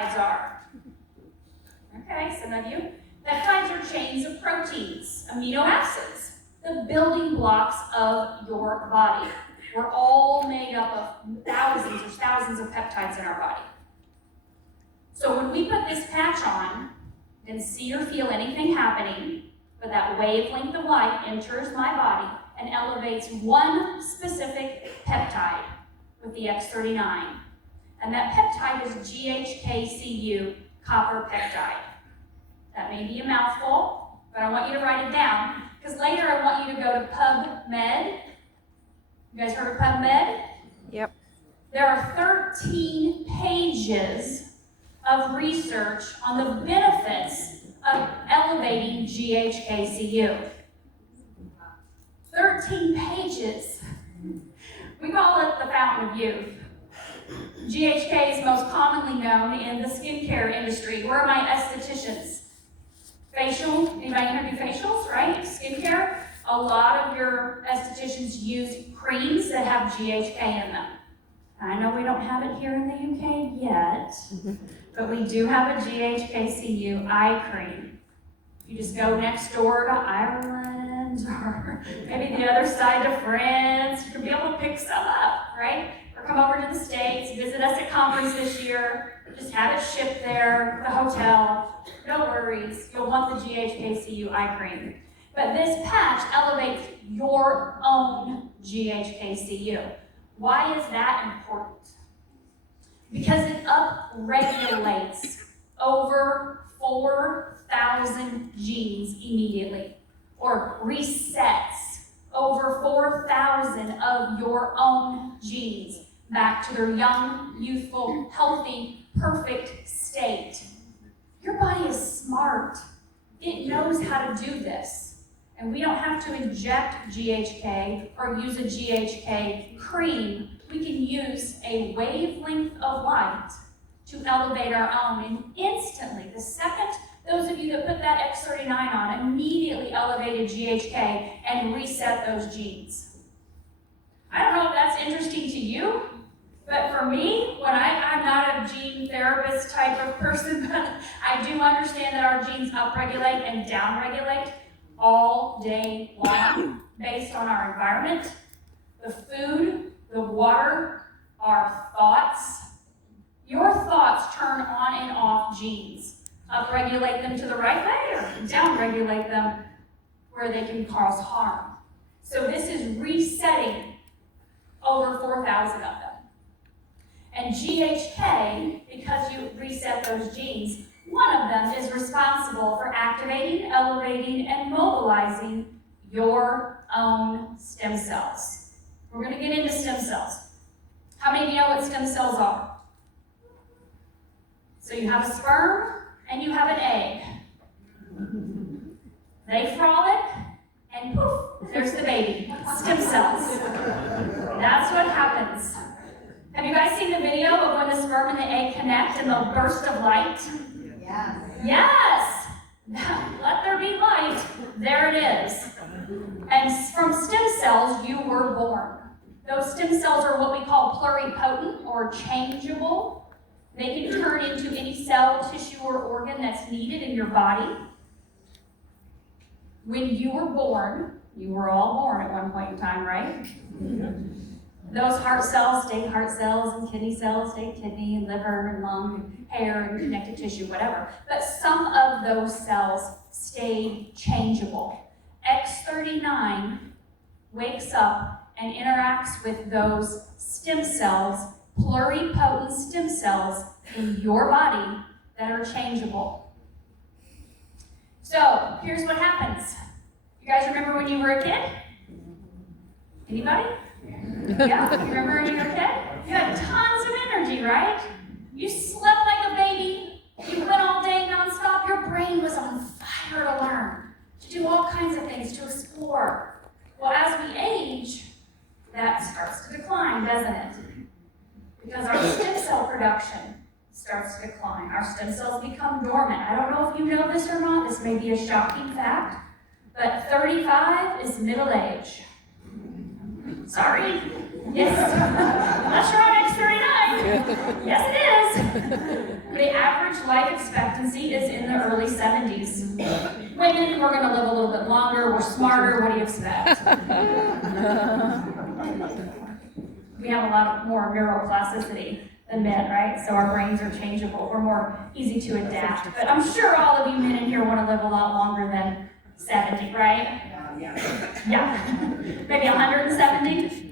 are? Okay, some of you. Peptides are chains of proteins, amino acids, the building blocks of your body. We're all made up of thousands of peptides in our body. So when we put this patch on, you can see or feel anything happening, but that wavelength of light enters my body and elevates one specific peptide with the X39. And that peptide is GHKCU copper peptide. That may be a mouthful, but I want you to write it down, because later I want you to go to PubMed. You guys heard of PubMed? Yep. There are 13 pages of research on the benefits of elevating GHKCU. 13 pages. We call it the fountain of youth. GHK is most commonly known in the skincare industry. Where are my estheticians? Facial, anybody here do facials, right? Skincare. A lot of your estheticians use creams that have GHK in them. I know we don't have it here in the UK yet, but we do have a GHKCU eye cream. You just go next door to Ireland or maybe the other side of France, you can be able to pick some up, right? Or come over to the States, visit us at conference this year, just have it shipped there, the hotel, no worries, you'll want the GHKCU eye cream. But this patch elevates your own GHKCU. Why is that important? Because it upregulates over 4,000 genes immediately, or resets over 4,000 of your own genes back to their young, youthful, healthy, perfect state. Your body is smart. It knows how to do this. And we don't have to inject GHK or use a GHK cream. We can use a wavelength of light to elevate our own. And instantly, the second those of you that put that X39 on immediately elevated GHK and reset those genes. I don't know if that's interesting to you, but for me, when I'm not a gene therapist type of person, but I do understand that our genes upregulate and downregulate all day long based on our environment, the food, the water, our thoughts. Your thoughts turn on and off genes. Upregulate them to the right way or downregulate them where they can cause harm. So this is resetting over 4,000 of them. And GHK, because you reset those genes, one of them is responsible for activating, elevating, and mobilizing your own stem cells. We're going to get into stem cells. How many of you know what stem cells are? So you have a sperm and you have an egg. They frolic and poof, there's the baby. Stem cells. That's what happens. Have you guys seen the video of when the sperm and the egg connect and the burst of light? Yes! Let there be light. There it is. And from stem cells, you were born. Those stem cells are what we call pluripotent or changeable. They can turn into any cell, tissue, or organ that's needed in your body. When you were born, you were all born at one point in time, right? Those heart cells stay heart cells, and kidney cells stay kidney, and liver, and lung, and hair, and connective tissue, whatever. But some of those cells stay changeable. X39 wakes up and interacts with those stem cells, pluripotent stem cells in your body that are changeable. So here's what happens. You guys remember when you were a kid? Anybody? Yeah, you remember when you were a kid? You had tons of energy, right? You slept like a baby. You went all day nonstop. Your brain was on fire to learn, to do all kinds of things, to explore. Well, as we age, that starts to decline, doesn't it? Because our stem cell production starts to decline. Our stem cells become dormant. I don't know if you know this or not. This may be a shocking fact, but 35 is middle age. Sorry. Yes. Unless you're on X39. Yes, it is. The average life expectancy is in the early 70s. Women, we're going to live a little bit longer, we're smarter, what do you expect? We have a lot more neuroplasticity than men, right? So our brains are changeable, we're more easy to adapt. But I'm sure all of you men in here want to live a lot longer than 70, right? Yeah. Maybe 170?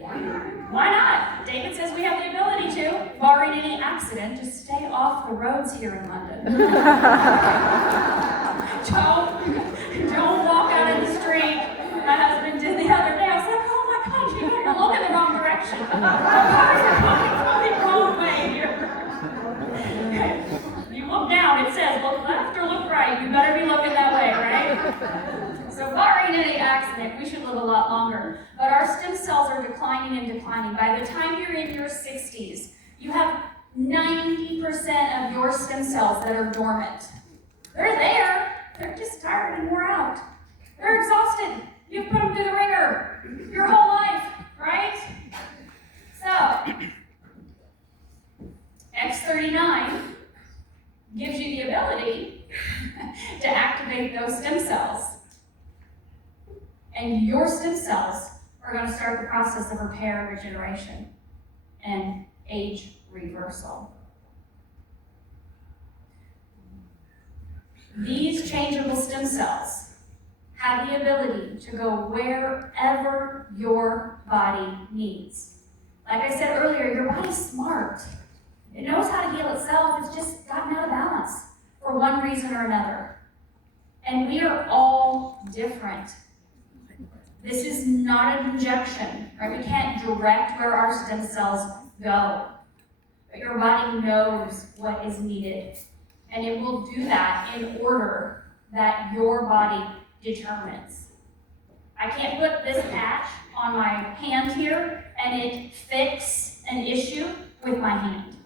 Why not? David says we have the ability to, barring any accident, just stay off the roads here in London. Don't walk out in the street. My husband did the other day. I was like, oh my gosh, you're looking the wrong direction. The cars are coming from the wrong way here. You look down, it says look left or look right. You better be looking that way, right? So barring any accident, we should live a lot longer. But our stem cells are declining and declining. By the time you're in your 60s, you have 90% of your stem cells that are dormant. They're there, they're just tired and wore out. They're exhausted. You've put them through the ringer your whole life, right? So, X39 gives you the ability to activate those stem cells. And your stem cells are going to start the process of repair and regeneration and age reversal. These changeable stem cells have the ability to go wherever your body needs. Like I said earlier, your body's smart. It knows how to heal itself. It's just gotten out of balance for one reason or another. And we are all different. This is not an injection, right? We can't direct where our stem cells go. But your body knows what is needed. And it will do that in order that your body determines. I can't put this patch on my hand here and it fix an issue with my hand.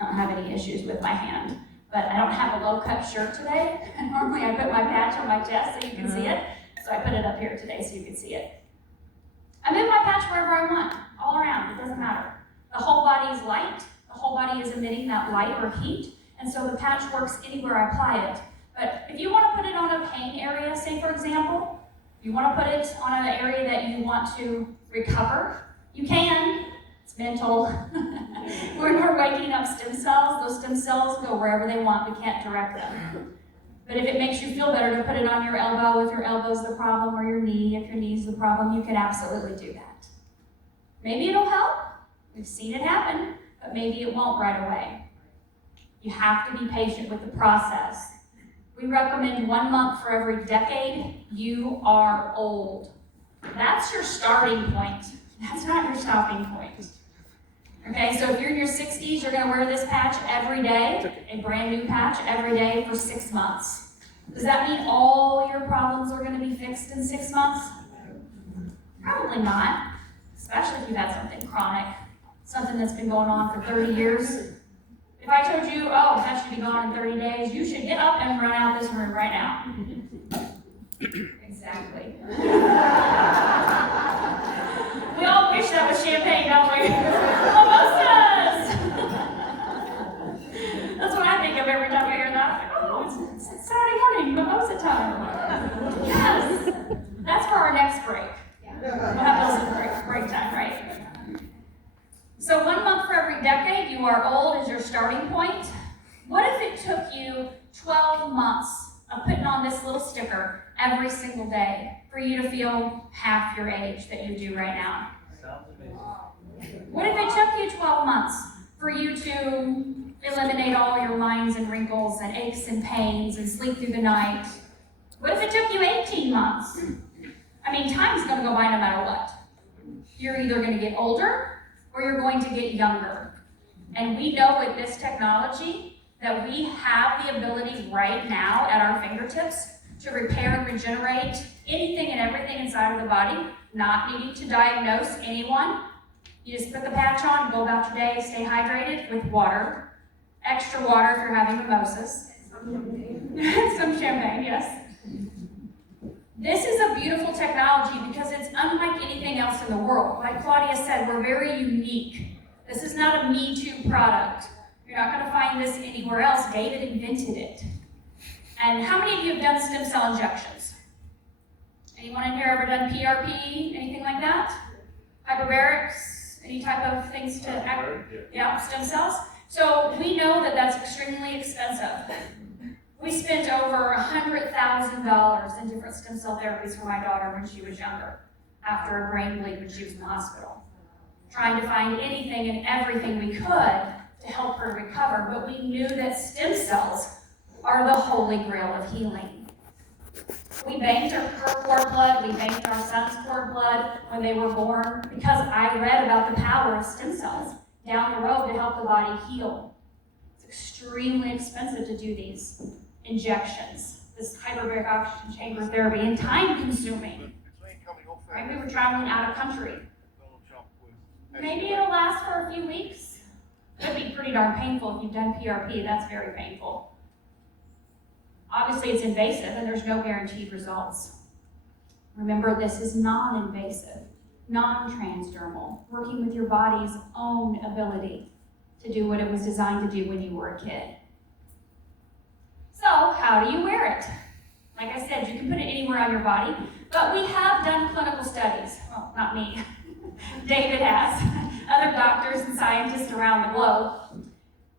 I don't have any issues with my hand, but I don't have a low-cut shirt today. And normally I put my patch on my chest so you can see it. So I put it up here today so you can see it. I move my patch wherever I want, all around, it doesn't matter. The whole body is light, the whole body is emitting that light or heat, and so the patch works anywhere I apply it. But if you want to put it on a pain area, say for example, you want to put it on an area that you want to recover, you can. It's mental. When we're waking up stem cells, those stem cells go wherever they want, we can't direct them. But if it makes you feel better to put it on your elbow, if your elbow's the problem, or your knee, if your knee's the problem, you can absolutely do that. Maybe it'll help. We've seen it happen, but maybe it won't right away. You have to be patient with the process. We recommend 1 month for every decade you are old. That's your starting point. That's not your stopping point. Okay, so if you're in your 60s, you're going to wear this patch every day, a brand new patch every day for 6 months. Does that mean all your problems are going to be fixed in 6 months? Probably not, especially if you've had something chronic, something that's been going on for 30 years. If I told you, oh, that should be gone in 30 days, you should get up and run out this room right now. Exactly. We all wish that was champagne, don't we? Mimosas! That's what I think of every time I hear that. Oh, it's Saturday morning, mimosa time. Yes! That's for our next break. We'll have those break time, right? So 1 month for every decade you are old is your starting point. What if it took you 12 months of putting on this little sticker every single day for you to feel half your age that you do right now? What if it took you 12 months for you to eliminate all your lines and wrinkles and aches and pains and sleep through the night? What if it took you 18 months? I mean, time's going to go by no matter what. You're either going to get older or you're going to get younger. And we know with this technology that we have the ability right now at our fingertips to repair and regenerate anything and everything inside of the body, not needing to diagnose anyone. You just put the patch on, go about your day, stay hydrated with water, extra water if you're having mimosas. Some champagne, yes. This is a beautiful technology because it's unlike anything else in the world. Like Claudia said, we're very unique. This is not a Me Too product. You're not going to find this anywhere else. David invented it. And how many of you have done stem cell injections? Anyone in here ever done PRP, anything like that? Hyperbarics, any type of things to yeah, stem cells? So we know that that's extremely expensive. We spent over $100,000 in different stem cell therapies for my daughter when she was younger, after a brain bleed when she was in the hospital. Trying to find anything and everything we could to help her recover, but we knew that stem cells are the holy grail of healing. We banked her cord blood, we banked our son's cord blood when they were born, because I read about the power of stem cells down the road to help the body heal. It's extremely expensive to do these injections, this hyperbaric oxygen chamber therapy, and time-consuming. Right? We were traveling out of country. Maybe it'll last for a few weeks. It'd be pretty darn painful if you've done PRP. That's very painful. Obviously, it's invasive, and there's no guaranteed results. Remember, this is non-invasive, non-transdermal, working with your body's own ability to do what it was designed to do when you were a kid. So, how do you wear it? Like I said, you can put it anywhere on your body, but we have done clinical studies. Well, not me. David has. Other doctors and scientists around the globe.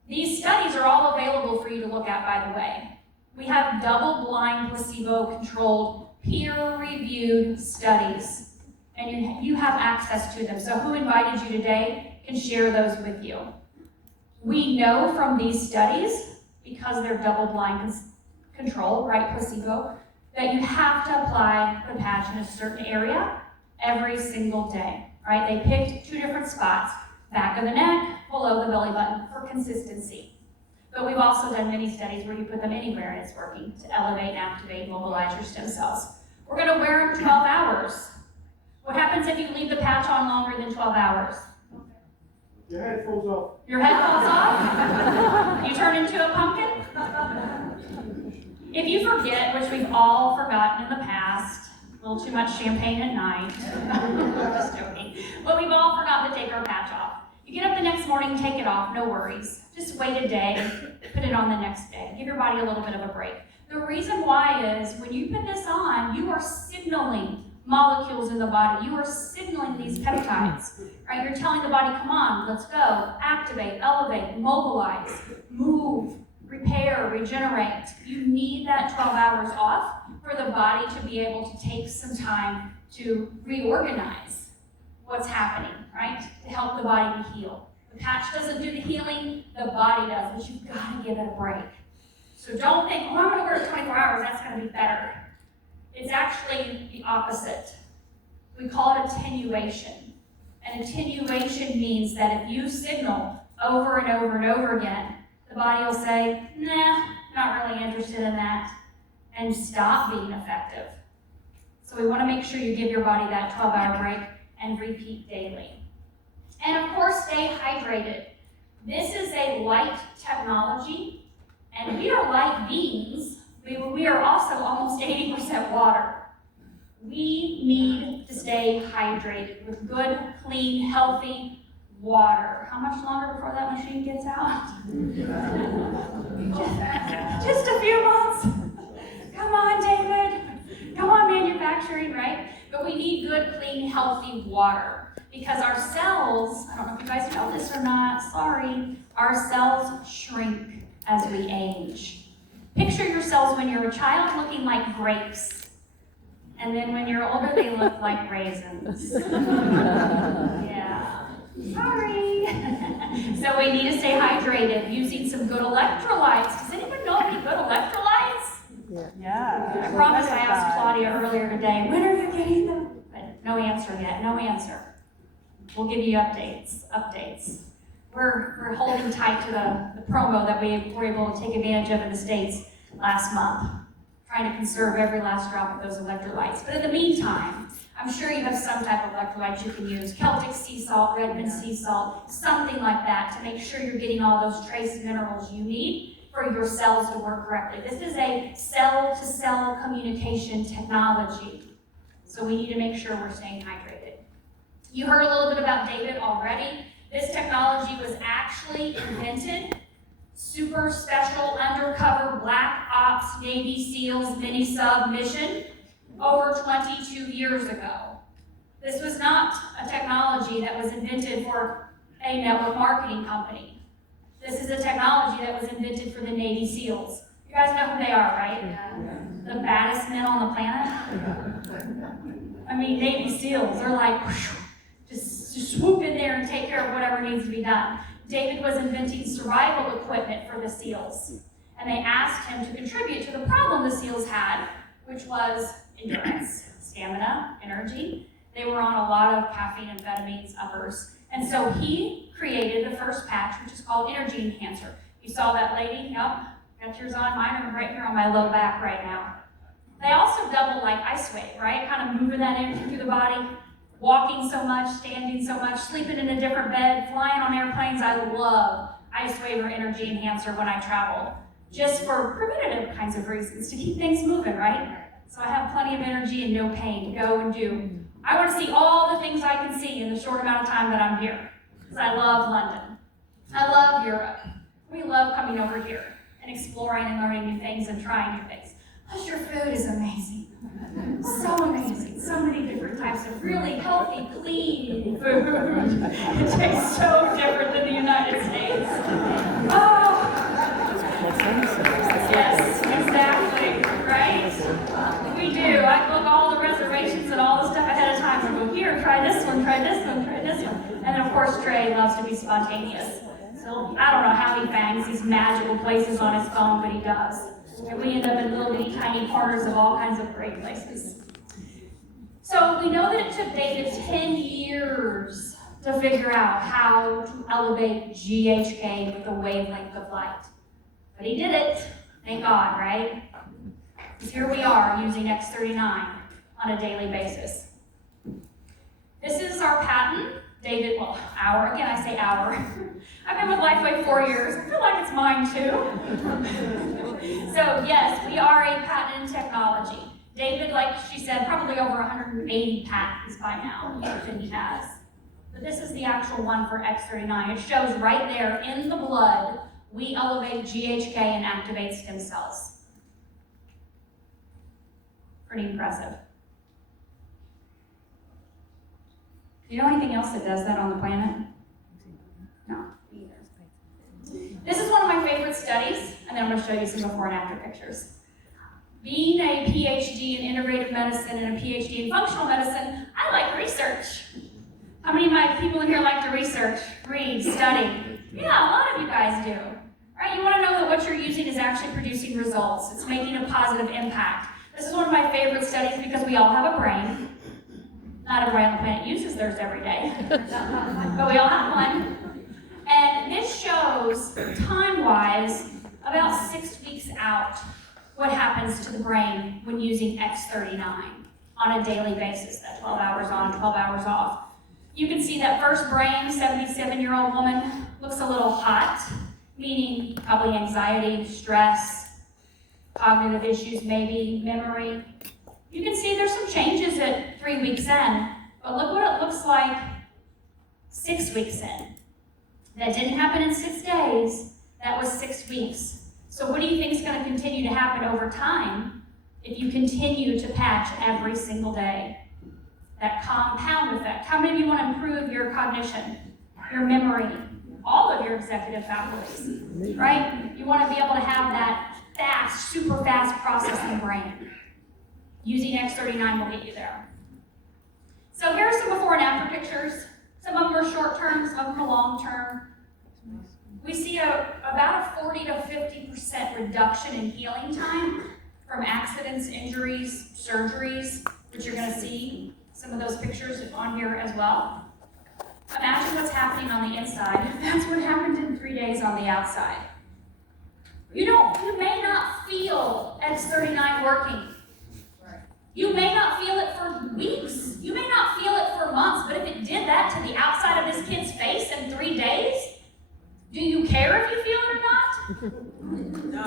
These studies are all available for you to look at, by the way. We have double-blind, placebo-controlled, peer-reviewed studies, and you have access to them. So who invited you today can share those with you. We know from these studies, because they're double-blind control, right, placebo, that you have to apply the patch in a certain area every single day, right? They picked 2 different spots, back of the neck, below the belly button, for consistency. But we've also done many studies where you put them anywhere and it's working to elevate, activate, mobilize your stem cells. We're going to wear them 12 hours. What happens if you leave the patch on longer than 12 hours? Your head falls off. Your head falls off? You turn into a pumpkin? If you forget, which we've all forgotten in the past, a little too much champagne at night. Just joking. But we've all forgotten to take our patch off. You get up the next morning, take it off, no worries. Just wait a day, put it on the next day. Give your body a little bit of a break. The reason why is when you put this on, you are signaling molecules in the body. You are signaling these peptides, right? You're telling the body, come on, let's go. Activate, elevate, mobilize, move, repair, regenerate. You need that 12 hours off for the body to be able to take some time to reorganize what's happening, right? To help the body to heal. The patch doesn't do the healing, the body does, but you've got to give it a break. So don't think, oh, I'm going to wear it 24 hours, that's going to be better. It's actually the opposite. We call it attenuation. And attenuation means that if you signal over and over and over again, the body will say, nah, not really interested in that, and stop being effective. So we want to make sure you give your body that 12-hour break and repeat daily. And of course, stay hydrated. This is a light technology, and we are light beings. We are also almost 80% water. We need to stay hydrated with good, clean, healthy water. How much longer before that machine gets out? Just a few months. Come on, David. Come on, manufacturing, right? But we need good, clean, healthy water. Because our cells, I don't know if you guys know this or not, sorry, our cells shrink as we age. Picture yourselves when you're a child looking like grapes. And then when you're older, they look like raisins. Yeah. Sorry. So we need to stay hydrated using some good electrolytes. Does anyone know any good electrolytes? Yeah. I promise I asked Claudia earlier today, when are you getting them? But no answer yet, no answer. We'll give you updates. We're holding tight to the promo that we were able to take advantage of in the States last month, trying to conserve every last drop of those electrolytes. But in the meantime, I'm sure you have some type of electrolytes you can use, Celtic sea salt, Redmond sea salt, something like that to make sure you're getting all those trace minerals you need for your cells to work correctly. This is a cell-to-cell communication technology, so we need to make sure we're staying hydrated. You heard a little bit about David already. This technology was actually invented super special undercover Black Ops Navy SEALs mini-sub mission over 22 years ago. This was not a technology that was invented for a network marketing company. This is a technology that was invented for the Navy SEALs. You guys know who they are, right? The baddest men on the planet. I mean, Navy SEALs, they're like, just swoop in there and take care of whatever needs to be done. David was inventing survival equipment for the SEALs, and they asked him to contribute to the problem the SEALs had, which was endurance, stamina, energy. They were on a lot of caffeine, amphetamines, uppers, and so he created the first patch, which is called Energy Enhancer. You saw that lady? Yep, got yours on. Mine are right here on my low back right now. They also double like Lifewave, right? Kind of moving that energy through the body. Walking so much, standing so much, sleeping in a different bed, flying on airplanes. I love Lifewave or Energy Enhancer when I travel, just for preventative kinds of reasons, to keep things moving, right? So I have plenty of energy and no pain to go and do. I want to see all the things I can see in the short amount of time that I'm here, because I love London. I love Europe. We love coming over here and exploring and learning new things and trying new things. Plus your food is amazing. So amazing. So many different types of really healthy, clean food. It tastes so different than the United States. Oh! Yes, exactly. Right? We do. I book all the reservations and all the stuff ahead of time. We go, here, try this one, try this one, try this one. And then, of course, Trey loves to be spontaneous. So I don't know how he bangs these magical places on his phone, but he does. And we end up in little bitty tiny corners of all kinds of great places. So we know that it took David 10 years to figure out how to elevate GHK with the wavelength of light. But he did it, thank God, right? Because here we are using X39 on a daily basis. This is our patent. David, well, our, again I say our. I've been with Lifewave 4 years. I feel like it's mine too. So yes, we are a patented technology. David, like she said, probably over 180 patents by now that he has. But this is the actual one for X39. It shows right there in the blood, we elevate GHK and activate stem cells. Pretty impressive. Do you know anything else that does that on the planet? No, me either. This is one of my favorite studies, and then I'm going to show you some before and after pictures. Being a PhD in integrative medicine and a PhD in functional medicine, I like research. How many of my people in here like to research, read, study? Yeah, a lot of you guys do. Right? You want to know that what you're using is actually producing results. It's making a positive impact. This is one of my favorite studies because we all have a brain. Not everybody on the planet uses theirs every day, but we all have one. And this shows, time-wise, about 6 weeks out, what happens to the brain when using X39 on a daily basis, that 12 hours on, 12 hours off. You can see that first brain, 77-year-old woman, looks a little hot, meaning probably anxiety, stress, cognitive issues maybe, memory. You can see there's some changes at 3 weeks in, but look what it looks like 6 weeks in. That didn't happen in 6 days, that was 6 weeks. So what do you think is going to continue to happen over time if you continue to patch every single day? That compound effect. How many of you want to improve your cognition, your memory, all of your executive faculties, right? You want to be able to have that fast, super fast processing brain. Using X39 will get you there. So here are some before and after pictures. Some of them are short term, some of them are long term. We see about a 40 to 50% reduction in healing time from accidents, injuries, surgeries, which you're going to see some of those pictures on here as well. Imagine what's happening on the inside. That's what happened in 3 days on the outside. You may not feel X39 working. You may not feel it for weeks. You may not feel it for months, but if it did that to the outside of this kid's face in 3 days, do you care if you feel it or not? No.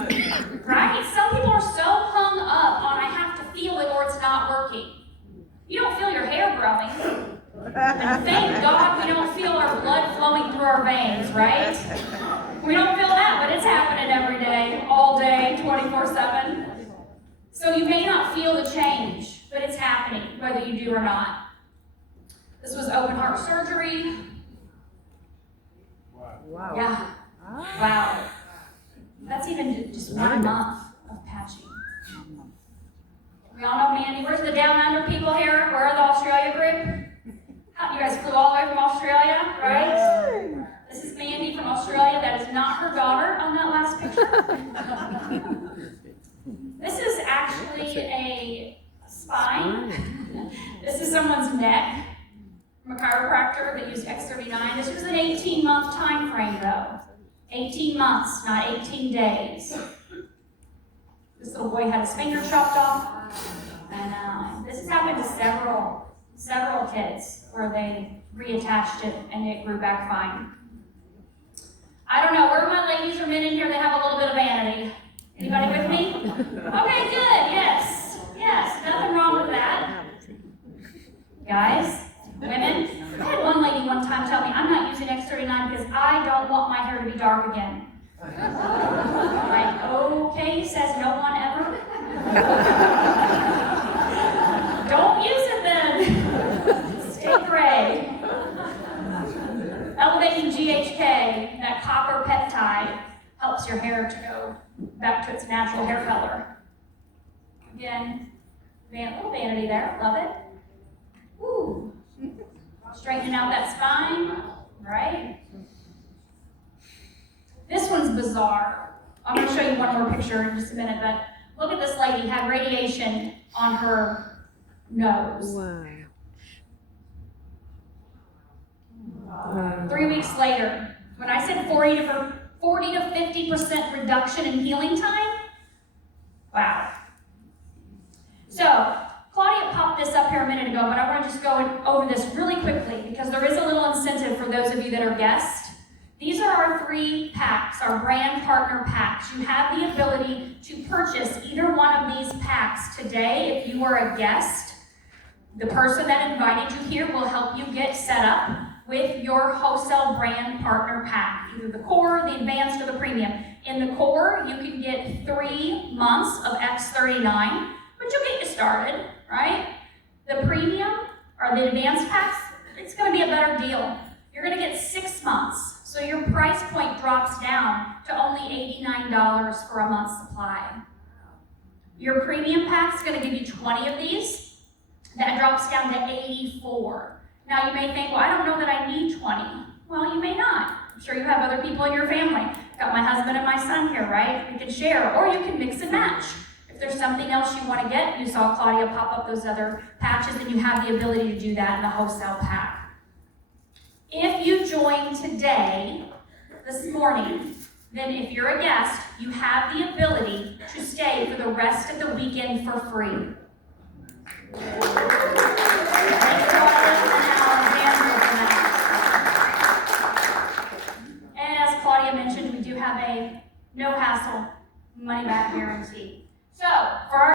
Right? Some people are so hung up on I have to feel it or it's not working. You don't feel your hair growing. And thank God we don't feel our blood flowing through our veins, right? We don't feel that, but it's happening every day, all day, 24/7. So you may not feel the change, but it's happening, whether you do or not. This was open heart surgery. Wow. Yeah. Wow. That's even just 1 month of patching. We all know Mandy. Where's the down under people here? Where are the Australia group? You guys flew all the way from Australia, right? This is Mandy from Australia. That is not her daughter on that last picture. This is actually a spine. This is someone's neck from a chiropractor that used X39. This was an 18-month time frame, though. 18 months, not 18 days. This little boy had his finger chopped off. And this has happened to several kids where they reattached it and it grew back fine. I don't know, where are my ladies or men in here that have a little bit of vanity? Anybody with me? Okay, good, yes, nothing wrong with that. Guys, women, I had one lady one time tell me, I'm not using X39 because I don't want my hair to be dark again. I'm like, okay, says no one ever. Don't use it then. Stay gray. Elevating GHK, that copper peptide, helps your hair to go back to its natural hair color. Again, little vanity there, love it. Woo. Straightening out that spine, right? This one's bizarre. I'm going to show you one more picture in just a minute, but look at this lady, had radiation on her nose. Wow. 3 weeks later, when I said 40 to 50% reduction in healing time, wow. So, Claudia popped this up here a minute ago, but I want to just go over this really quickly because there is a little incentive for those of you that are guests. These are our 3 packs, our brand partner packs. You have the ability to purchase either one of these packs today if you are a guest. The person that invited you here will help you get set up with your wholesale brand partner pack, either the core, the advanced, or the premium. In the core, you can get 3 months of X39, which will get you started, right? The premium, or the advanced packs, it's going to be a better deal. You're going to get 6 months. So your price point drops down to only $89 for a month's supply. Your premium pack is going to give you 20 of these. That drops down to $84. Now you may think, well, I don't know that I need 20. Well, you may not. I'm sure you have other people in your family. I've got my husband and my son here, right? We can share, or you can mix and match. If there's something else you want to get, you saw Claudia pop up those other patches, and you have the ability to do that in the wholesale pack. If you join today, this morning, then if you're a guest, you have the ability to stay for the rest of the weekend for free. And as Claudia mentioned, we do have a no hassle money back guarantee. So, for our